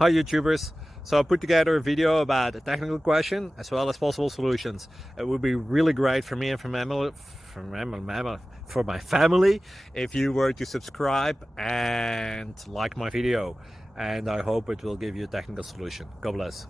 Hi YouTubers! So I put together a video about a technical question as well as possible solutions. It would be really great for me and for my family if you were to subscribe and like my video, and I hope it will give you a technical solution. God bless.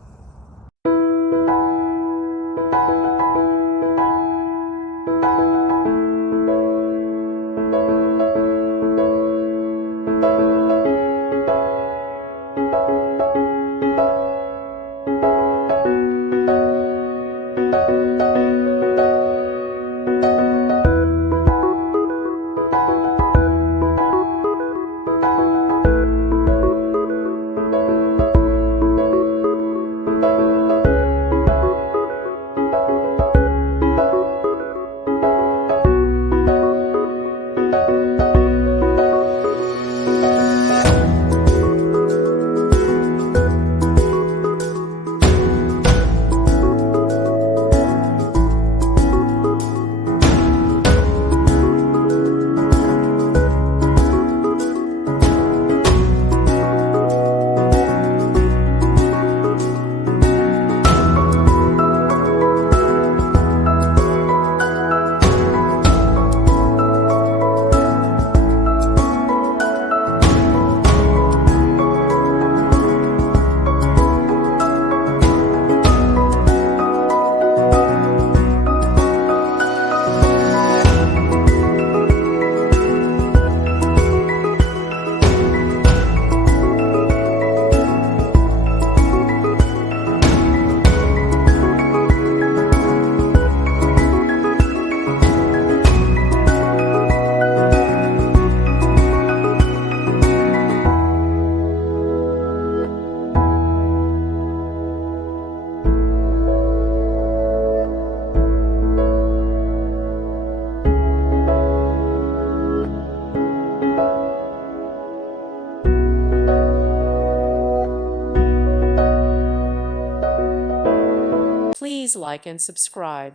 Please like and subscribe.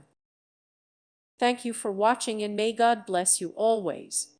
Thank you for watching, and may God bless you always.